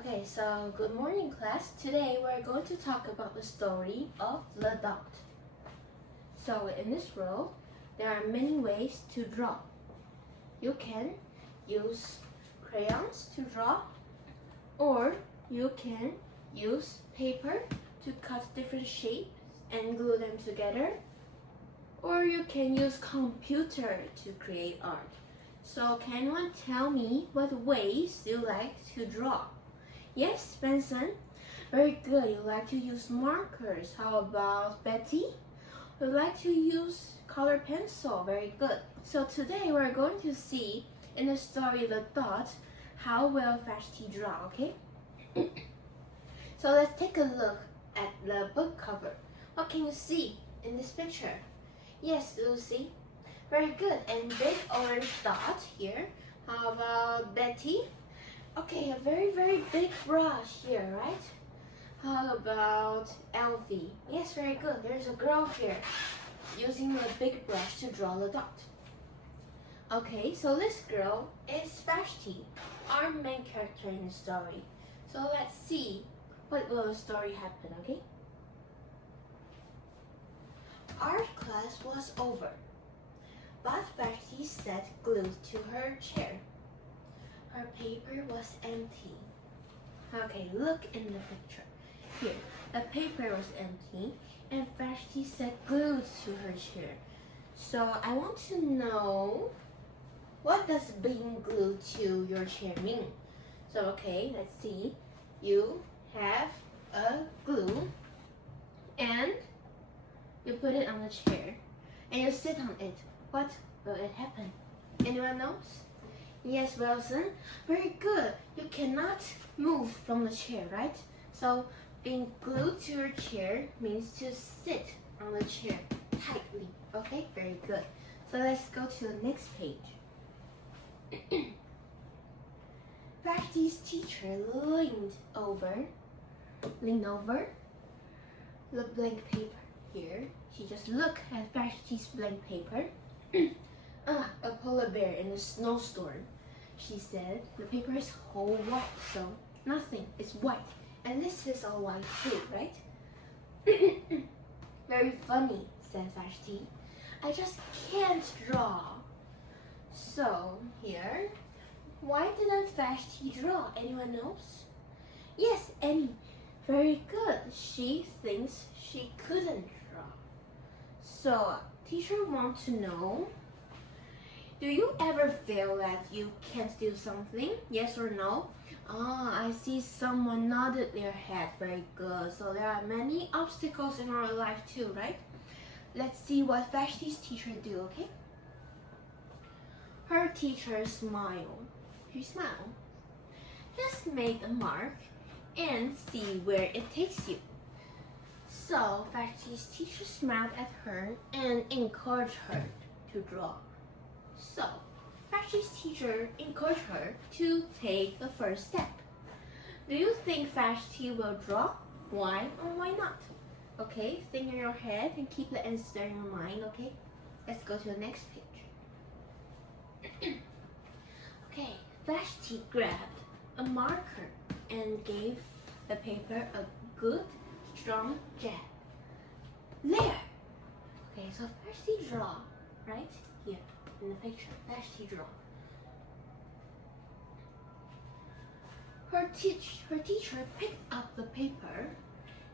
Okay, so good morning class. Today we're going to talk about the story of the dot. So in this world, there are many ways to draw. You can use crayons to draw, or you can use paper to cut different shapes and glue them together, or you can use computer to create art. So can anyone tell me what ways you like to draw? Yes, Benson. Very good. You like to use markers. How about Betty? You like to use color pencil. Very good. So today we're going to see in the story The Dot how well Vashti draw, okay? So let's take a look at the book cover. What can you see in this picture? Yes, Lucy. Very good. And big orange dot here. How about Betty? Okay, a very big brush here, right? How about Elvie? Yes, very good. There's a girl here using a big brush to draw the dot. Okay, so this girl is Vashti, our main character in the story. So let's see what will the story happen, okay? Art class was over, but Vashti sat glued to her chair. Her paper was empty. Okay, look in the picture. Here, the paper was empty and Vashti sat glued to her chair. So I want to know, what does being glued to your chair mean? So okay, let's see. You have a glue and you put it on the chair and you sit on it. What will it happen? Anyone knows? Yes, Wilson. Very good. You cannot move from the chair, right? So being glued to your chair means to sit on the chair tightly. Okay, very good. So let's go to the next page. Vashti's teacher leaned over the blank paper. Here, she just looked at Vashti's blank paper. A polar bear in a snowstorm, she said. The paper is whole white, so nothing is white. And this is all white too, right? Very funny, said Vashti. I just can't draw. So, here, why didn't Vashti draw? Anyone knows? Yes, Annie. Very good. She thinks she couldn't draw. So, teacher wants to know, do you ever feel that you can't do something? Yes or no? I see someone nodded their head. Very good. So there are many obstacles in our life too, right? Let's see what Vashti's teacher do, okay? Her teacher smiled. She smiled. Just make a mark and see where it takes you. So Vashti's teacher smiled at her and encouraged her to draw. So, Vashti's teacher encouraged her to take the first step. Do you think Vashti will draw? Why or why not? Okay, think in your head and keep the answer in your mind, okay? Let's go to the next page. Okay, Vashti grabbed a marker and gave the paper a good, strong jab. There! Okay, so Vashti draw, right? Here. In the picture, Vashti draw. Her teacher picked up the paper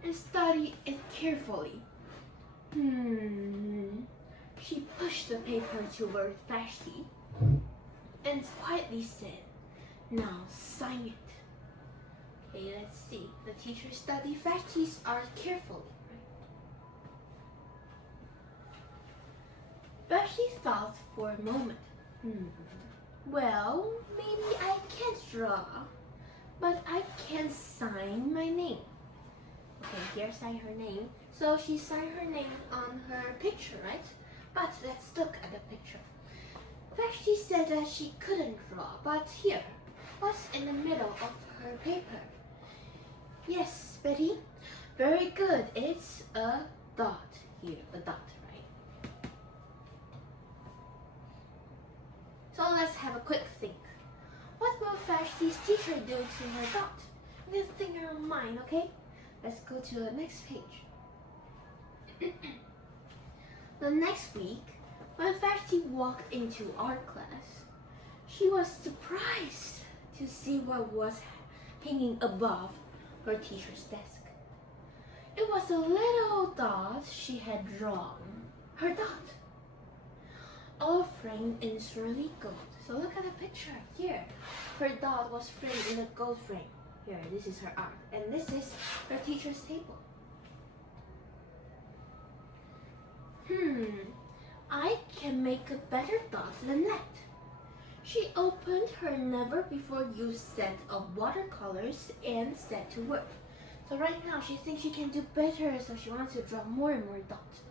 and studied it carefully. She pushed the paper toward Vashti and quietly said, "Now sign it." Okay, let's see. The teacher studied Vashti's art carefully. Vashti thought for a moment. Well, maybe I can't draw, but I can sign my name. Okay, here sign her name. So she signed her name on her picture, right? But let's look at the picture. Vashti said that she couldn't draw, but here, what's in the middle of her paper? Yes, Betty, very good. It's a dot here, a dot. So let's have a quick think. What will Vashti's teacher do to her dot? This thing in your mind, okay? Let's go to the next page. The next week, when Vashti walked into art class, she was surprised to see what was hanging above her teacher's desk. It was a little dot she had drawn, her dot, all framed in surly gold. So look at the picture here. Her dot was framed in a gold frame. Here, this is her art, and this is her teacher's table. I can make a better dot than that. She opened her never-before-used set of watercolors and set to work. So right now, she thinks she can do better, so she wants to draw more and more dots.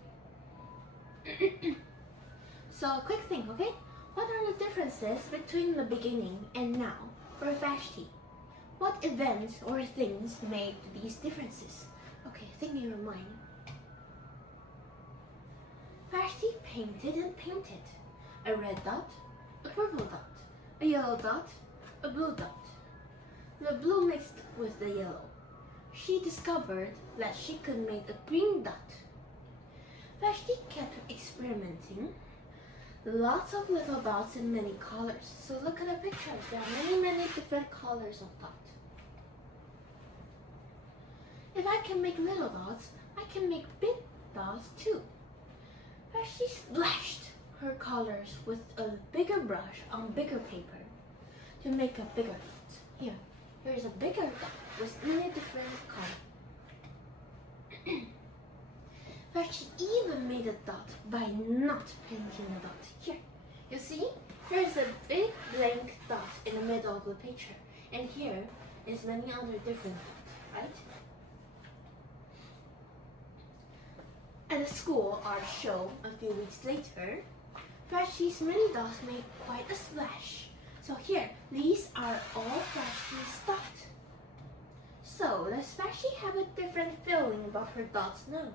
So a quick thing, okay? What are the differences between the beginning and now for Vashti? What events or things made these differences? Okay, think in your mind. Vashti painted and painted. A red dot, a purple dot, a yellow dot, a blue dot. The blue mixed with the yellow. She discovered that she could make a green dot. Vashti kept experimenting. Lots of little dots in many colors. So look at the pictures. There are many different colors of dot. If I can make little dots, I can make big dots too. Vashti splashed her colors with a bigger brush on bigger paper to make a bigger dot. Here is a bigger dot with many different colors. Vashti even made a dot by not painting the dot. Here, you see? Here is a big blank dot in the middle of the picture, and here is many other different dots, right? At the school art show a few weeks later, Vashti's many dots made quite a splash. So here, these are all Vashti's dots. So does Vashti have a different feeling about her dots now?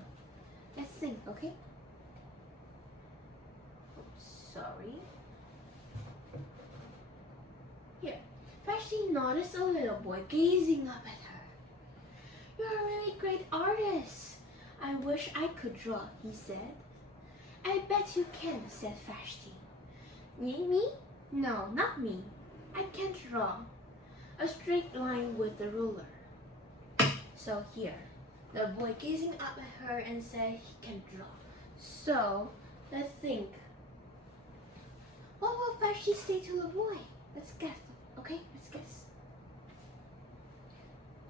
Let's think, okay? Sorry. Here, Vashti noticed a little boy gazing up at her. You're a really great artist. I wish I could draw, he said. I bet you can, said Vashti. Me? No, not me. I can't draw a straight line with the ruler. So here, the boy gazing up at her and said he can draw. So let's think. What will Vashti say to the boy? Let's guess, okay? Let's guess.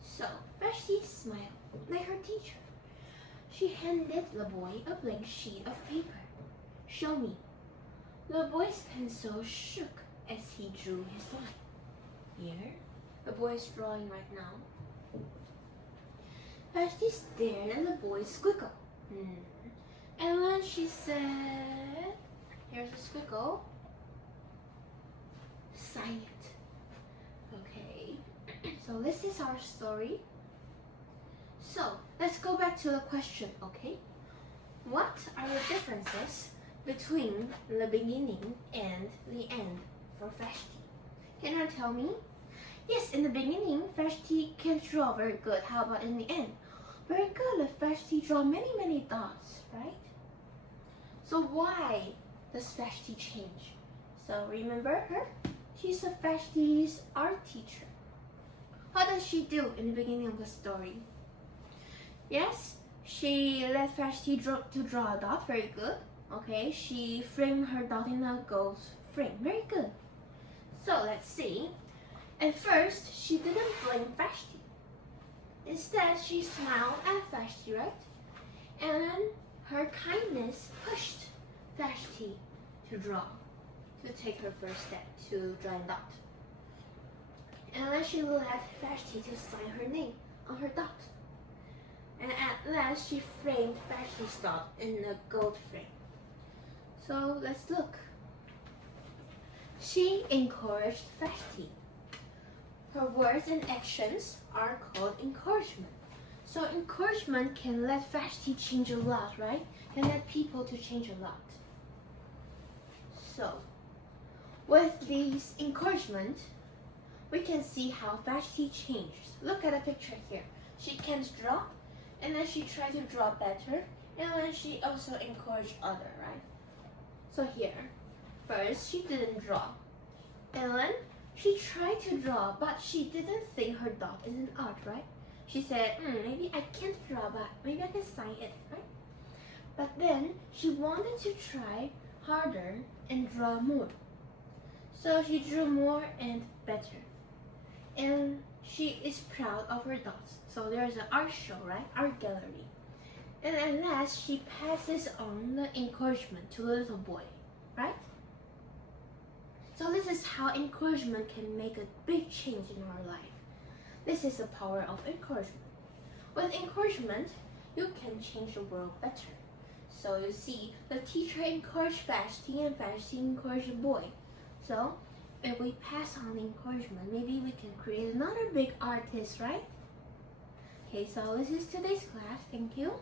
So Vashti smiled like her teacher. She handed the boy a blank sheet of paper. Show me. The boy's pencil shook as he drew his line. Here, the boy is drawing right now. Vashti stared at the boy's squiggle. And then she said, here's a squiggle. Sign it. Okay, so this is our story. So let's go back to the question, okay? What are the differences between the beginning and the end for Vashti? Can you tell me? Yes, in the beginning, Vashti can draw very good. How about in the end? Very good if Vashti draw many dots, right? So why does Vashti change? So remember her? She's a Vashti's art teacher. What does she do in the beginning of the story? Yes, she let Vashti draw a dot, very good. Okay, she framed her dot in a gold frame, very good. So let's see. At first, she didn't blame Vashti. Instead, she smiled at Vashti, right? And then her kindness pushed Vashti to draw, to take her first step to draw a dot. And then she let Vashti to sign her name on her dot. And at last, she framed Vashti's dot in a gold frame. So let's look. She encouraged Vashti. Her words and actions are called encouragement. So encouragement can let Vashti change a lot, right? Can let people to change a lot. So with these encouragement, we can see how fast she changes. Look at the picture here. She can't draw, and then she tried to draw better, and then she also encouraged other, right? So here, first she didn't draw, and then she tried to draw, but she didn't think her dog is an art, right? She said, maybe I can't draw, but maybe I can sign it, right? But then she wanted to try harder and draw more. So she drew more and better. And she is proud of her dogs. So there's an art show, right? Art gallery. And at last she passes on the encouragement to the little boy, right? So this is how encouragement can make a big change in our life. This is the power of encouragement. With encouragement, you can change the world better. So you see, the teacher encouraged Vashti and Vashti encouraged the boy. So if we pass on encouragement, maybe we can create another big artist, right? Okay, so this is today's class. Thank you.